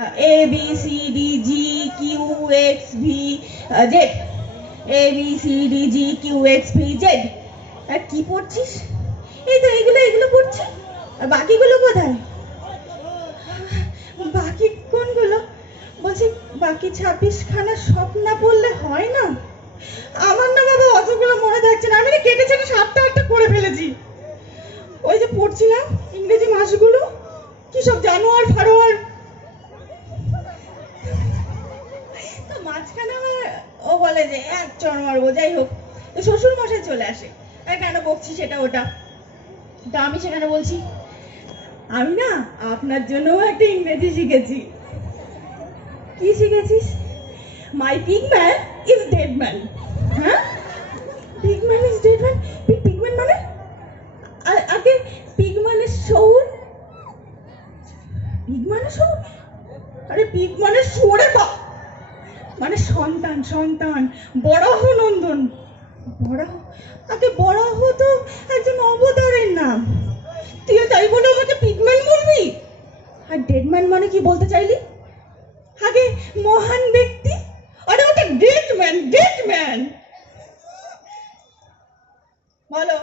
A B C D G Q X V Z, A B C D G Q X V Z। আর কি পড়ছিস? এই তো এগুলো পড়ছি। আর বাকিগুলো কোথায়? বাকি কোনগুলো? বলছি বাকি 26খানা সব না পড়লে হয় না? আমার না বাবা অতগুলো মনে থাকছে না, আমি কেটে ছেটে 7টা করে ফেলেছি। ওই যে পড়ছিলাম ইংরেজি মাসগুলো, কি সব জানোয়ার ফারোয়ার, তো মাঝখানে আমার ও বলে যে এক চড় মারবো। যাই হোক, শ্বশুর মশাই চলে আসে, আর কেন বকছি সেটা ওটা। তা আমি সেখানে বলছি, আমি না আপনার জন্যও একটা ইংরেজি শিখেছি। কি শিখেছিস? My pig man is dead man. হ্যাঁ, pig man is dead man? Pig man মানে? আগে পিগ মানে শৌর। পিগ মানে শৌর? আরে পিগ মানে শুয়োরের বাপ, মানে সন্তান, সন্তান, বরাহ নন্দন। বরাহ? আগে বরাহ তো একজন অবতারের নাম, তুই তাই বলে আমাকে পিগম্যান বলবি? আর ডেডম্যান মানে কি বলতে চাইলি? আগে মহান ব্যক্তি, আরে ওটা ডেড ম্যান, ডেড ম্যান। বলো।